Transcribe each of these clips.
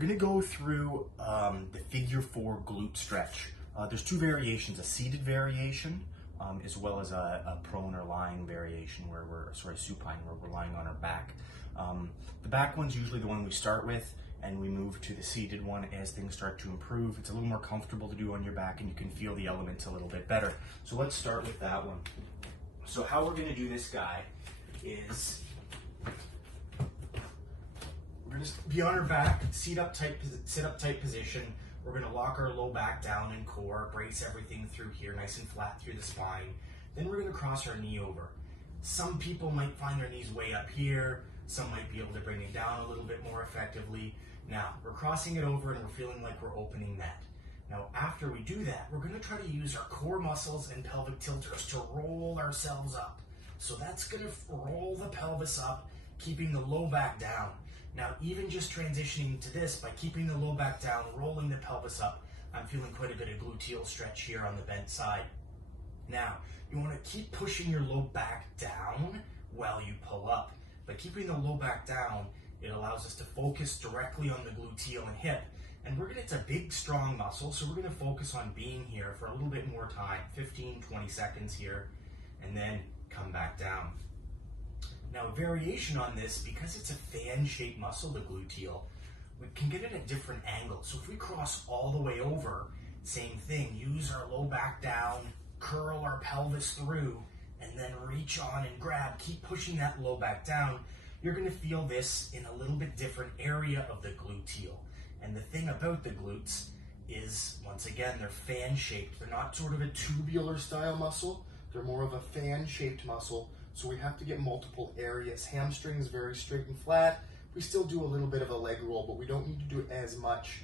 We're going to go through the figure 4 glute stretch. There's two variations, a seated variation as well as a prone or lying variation where supine, where we're lying on our back. The back one's usually the one we start with, and we move to the seated one as things start to improve. It's a little more comfortable to do on your back and you can feel the elements a little bit better. So let's start with that one. So how we're going to do this guy is we're going to be on our back, sit up tight position. We're going to lock our low back down and core, brace everything through here, nice and flat through the spine. Then we're going to cross our knee over. Some people might find their knees way up here. Some might be able to bring it down a little bit more effectively. Now, we're crossing it over and we're feeling like we're opening that. Now, after we do that, we're going to try to use our core muscles and pelvic tilters to roll ourselves up. So that's going to roll the pelvis up, keeping the low back down. Now, even just transitioning to this, by keeping the low back down, rolling the pelvis up, I'm feeling quite a bit of gluteal stretch here on the bent side. Now, you want to keep pushing your low back down while you pull up. By keeping the low back down, it allows us to focus directly on the gluteal and hip. And it's a big, strong muscle, so we're going to focus on being here for a little bit more time, 15, 20 seconds here, and then come back down. Now, a variation on this, because it's a fan-shaped muscle, the gluteal, we can get it at different angles. So if we cross all the way over, same thing, use our low back down, curl our pelvis through, and then reach on and grab, keep pushing that low back down. You're going to feel this in a little bit different area of the gluteal. And the thing about the glutes is, once again, they're fan-shaped. They're not sort of a tubular style muscle. They're more of a fan-shaped muscle. So we have to get multiple areas. Hamstring is very straight and flat. We still do a little bit of a leg roll, but we don't need to do as much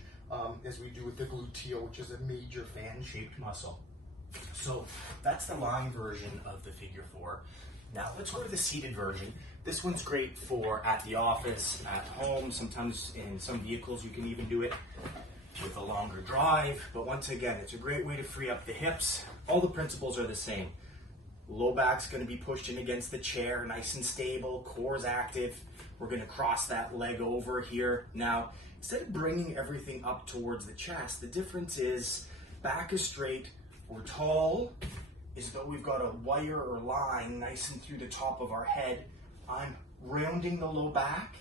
as we do with the gluteal, which is a major fan-shaped muscle. So that's the lying version of the figure 4. Now let's go to the seated version. This one's great for at the office, at home, sometimes in some vehicles you can even do it with a longer drive. But once again, it's a great way to free up the hips. All the principles are the same. Low back's going to be pushed in against the chair, nice and stable, core's active. We're going to cross that leg over here. Now, instead of bringing everything up towards the chest, the difference is back is straight, we're tall, as though we've got a wire or line nice and through the top of our head. I'm rounding the low back,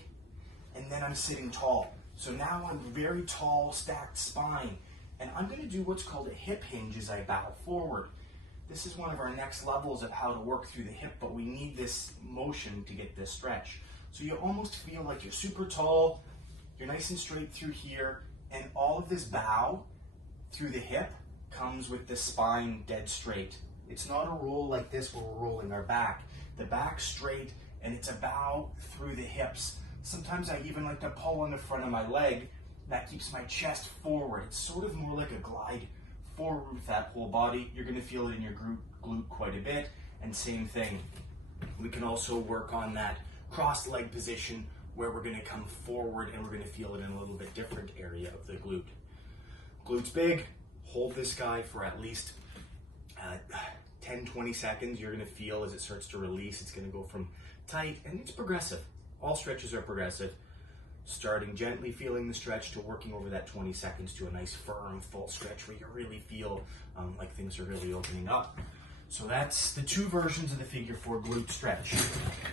and then I'm sitting tall. So now I'm very tall, stacked spine, and I'm going to do what's called a hip hinge as I bow forward. This is one of our next levels of how to work through the hip, but we need this motion to get this stretch. So you almost feel like you're super tall, you're nice and straight through here, and all of this bow through the hip comes with the spine dead straight. It's not a roll like this where we're rolling our back. The back's straight, and it's a bow through the hips. Sometimes I even like to pull on the front of my leg. That keeps my chest forward. It's sort of more like a glide forward with that whole body. You're going to feel it in your glute quite a bit. And same thing, we can also work on that cross leg position where we're going to come forward and we're going to feel it in a little bit different area of the glute. Glute's big. Hold this guy for at least 10, 20 seconds. You're going to feel as it starts to release, it's going to go from tight, and it's progressive. All stretches are progressive. Starting gently feeling the stretch to working over that 20 seconds to a nice firm full stretch where you really feel like things are really opening up. So that's the two versions of the figure 4 glute stretch.